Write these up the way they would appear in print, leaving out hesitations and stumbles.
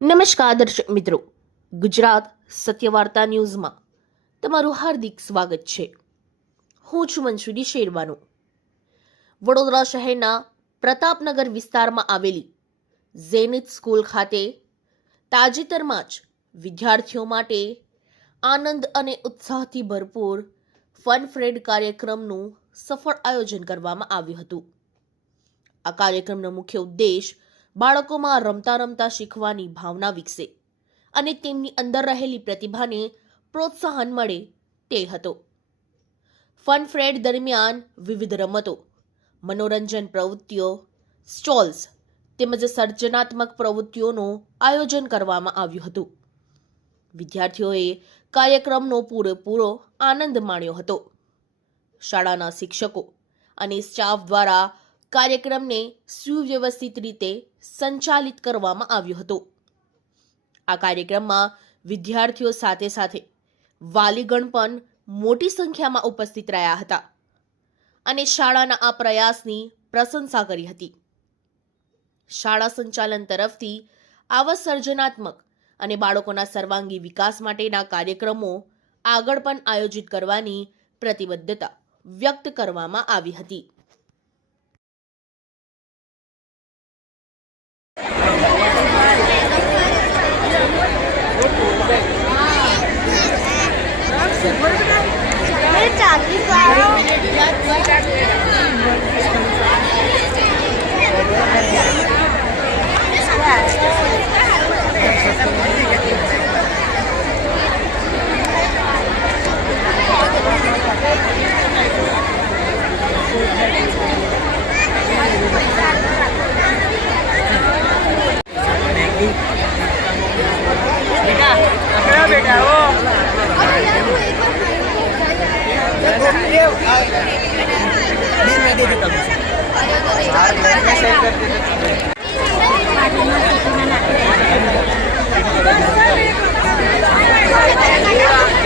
નમસ્કાર દર્શક મિત્રો, ગુજરાત સત્યવાર્તા ન્યૂઝમાં તમારું હાર્દિક સ્વાગત છે। હું છું મંસૂરી શેરવાનો। વડોદરા શહેરના પ્રતાપનગર વિસ્તારમાં આવેલી ઝેનિથ સ્કૂલ ખાતે તાજેતરમાં જ વિદ્યાર્થીઓ માટે આનંદ અને ઉત્સાહથી ભરપૂર ફન ફ્રેડ કાર્યક્રમનું સફળ આયોજન કરવામાં આવ્યું હતું। આ કાર્યક્રમનો મુખ્ય ઉદ્દેશ બાળકોમાં રમતા રમતા શીખવાની ભાવના વિકસે અને તેમની અંદર રહેલી પ્રતિભાને પ્રોત્સાહન મળે તે હતો। ફન ફ્રેડ દરમિયાન વિવિધ રમતો, મનોરંજન પ્રવૃત્તિઓ, સ્ટોલ્સ તેમજ સર્જનાત્મક પ્રવૃત્તિઓનું આયોજન કરવામાં આવ્યું હતું। વિદ્યાર્થીઓએ કાર્યક્રમનો પૂરેપૂરો આનંદ માણ્યો હતો। શાળાના શિક્ષકો અને સ્ટાફ દ્વારા કાર્યક્રમને સુવ્યવસ્થિત રીતે સંચાલિત કરવામાં આવ્યો હતો। આ કાર્યક્રમમાં વિદ્યાર્થીઓ સાથે સાથે વાલીગણ પણ મોટી સંખ્યામાં ઉપસ્થિત રહ્યા હતા અને શાળાના આ પ્રયાસની પ્રશંસા કરી હતી। શાળા સંચાલન તરફથી આવા સર્જનાત્મક અને બાળકોના સર્વાંગી વિકાસ માટેના કાર્યક્રમો આગળ પણ આયોજિત કરવાની પ્રતિબદ્ધતા વ્યક્ત કરવામાં આવી હતી।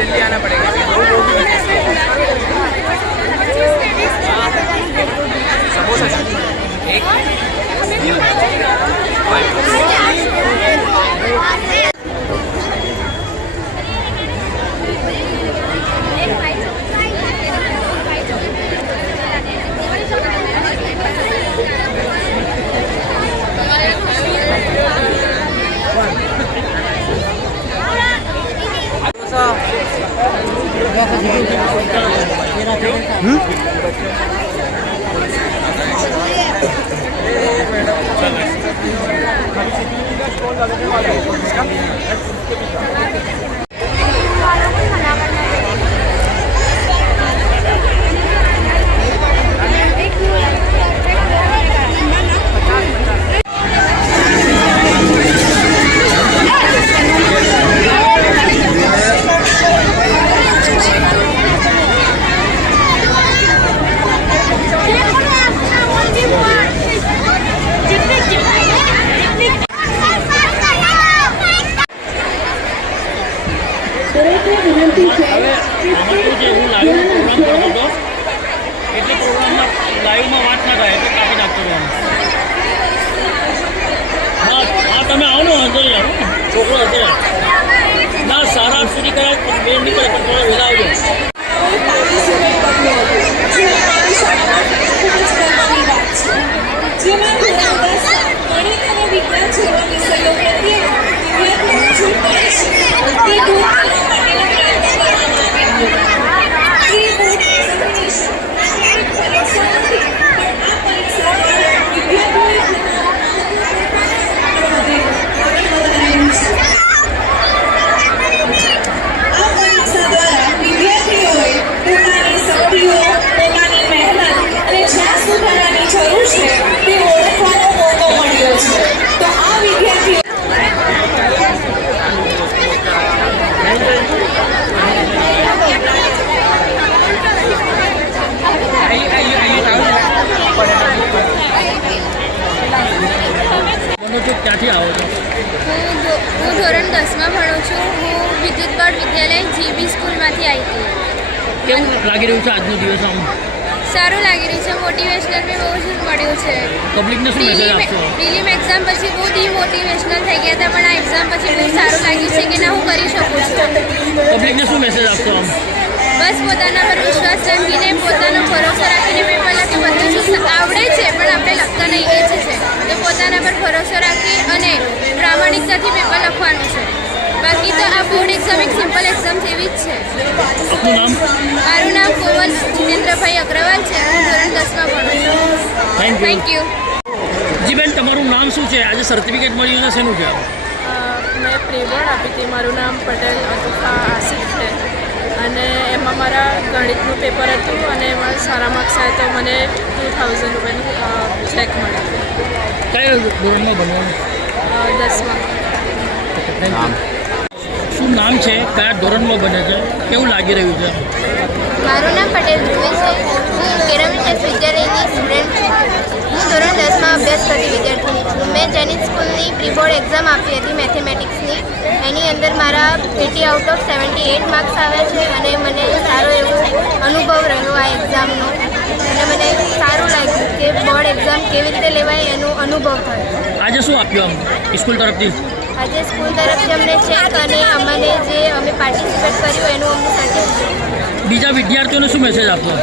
जल्दी आना पड़ेगा। समोसा एक લાઈવમાં વાત ના થાય એટલે કાપી નાખતો હા તમે આવો ને વાંધો નહીં આવો છોકરો હશે ના સારા સુધી કરાવો બેન નીકળે પણ થોડો વહેલા આવજો। ક્યાંથી આવો છો? હું ધોરણ 10માં ભણું છું। હું વિદ્યુત બોર્ડ વિદ્યાલય જીબી સ્કૂલમાંથી આવી હતી। કેવું લાગી રહ્યું છે આજનો દિવસ? આમ સારું લાગી રહ્યું છે. મોટિવેશનલ બી બહુ જ મળ્યું છે. પબ્લિકને શું મેસેજ આપશો? પ્રિલિમ એક્ઝામ પછી બહુ ડિમોટિવેશનલ થઈ ગયા હતા, પણ આ એક્ઝામ પછી બહુ સારું લાગ્યું છે કે ના હું કરી શકું છું. પબ્લિકને શું મેસેજ આપશો આમ? બસ પોતાના પર વિશ્વાસ રાખીને, પોતાનો ભરોસો રાખીને, પેપર લખી બધું જ આવડે છે પણ આપણે લખતા નહીં એ જ છે. તો પોતાના પર ભરોસો રાખી અને પ્રામાણિકતાથી પેપર લખવાનું છે. બાકી તો આ બોર્ડ એક્ઝામ એક સિમ્પલ એક્ઝામ જેવી જ છે. આપનું નામ? મારું નામ કોમલ જીતેન્દ્રભાઈ અગ્રવાલ છે. હું ધોરણ 10માં ભણું છું. Thank you. Thank you. જી બેન, તમારું નામ શું છે? આજે સર્ટિફિકેટ મળ્યું છે, શેનું છે? મેં પ્રી-બોર્ડ આપી હતી. મારું નામ પટેલ અતુફા આસિફ છે અને એમાં મારા ગણિતનું પેપર હતું અને એમાં સારા માર્ક્સ આવ્યા તો મને 2000 રૂપિયાનું ચેક મળ્યું. કયા ધોરણમાં ભણવાનું? 10માં. શું નામ છે? કયા ધોરણમાં બને છે? કેવું લાગી રહ્યું છે? મારું નામ પટેલ ધ્રુવી છે. હું કેરામિટેસ વિદ્યાલયની સ્ટુડન્ટ છું. હું ધોરણ 10માં અભ્યાસ કરતી વિદ્યાર્થીની છું. મેં જેનિટ સ્કૂલની પ્રી બોર્ડ એક્ઝામ આપી હતી મેથેમેટિક્સની. એની અંદર મારા 80 આઉટ ઓફ 78 માર્ક્સ આવ્યા છે અને મને સારો એવો અનુભવ રહ્યો આ એક્ઝામનો અને મને સારું લાગ્યું કે બોર્ડ એક્ઝામ કેવી રીતે લેવાય એનો અનુભવ થયો. આજે શું આપ્યું આમ સ્કૂલ તરફથી? આજે સ્કૂલ તરફથી અમને ચેક અને અમને જે અમે પાર્ટિસિપેટ કર્યું એનું અમને સર્ટિફિકેટ. બીજા વિદ્યાર્થીઓને શું મેસેજ આપશો?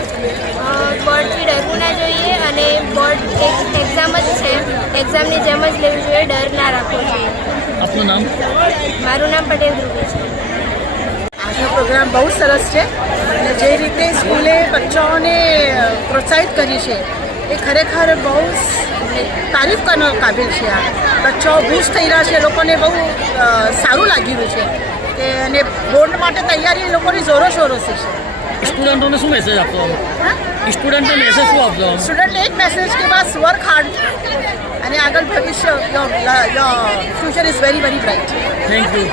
બોર્ડથી ડરવું ના જોઈએ અને બોર્ડ એક એક્ઝામ જ છે, એક્ઝામની જેમ જ લેવું જોઈએ, ડર ના રાખવો જોઈએ. આપનું નામ? મારું નામ પટેલ ધ્રુવી છે. આજનો પ્રોગ્રામ બહુ સરસ છે અને જે રીતે સ્કૂલે બચ્ચાઓને પ્રોત્સાહિત કરી છે એ ખરેખર બહુ તારીફ કરવાનો કાબિલ છે. આ બચ્ચાઓ બૂસ્ટ થઈ રહ્યા છે, લોકોને બહુ સારું લાગી રહ્યું છે કે અને બોર્ડ માટે તૈયારી લોકોની જોરો શોરોથી છે. સ્ટુડન્ટોને શું મેસેજ આપશો આમ? સ્ટુડન્ટને મેસેજ શું આપશો આમ? સ્ટુડન્ટ એક મેસેજ કે બસ વર્ક હાર્ડ અને આગળ ભવિષ્ય your future is very very bright. Thank you.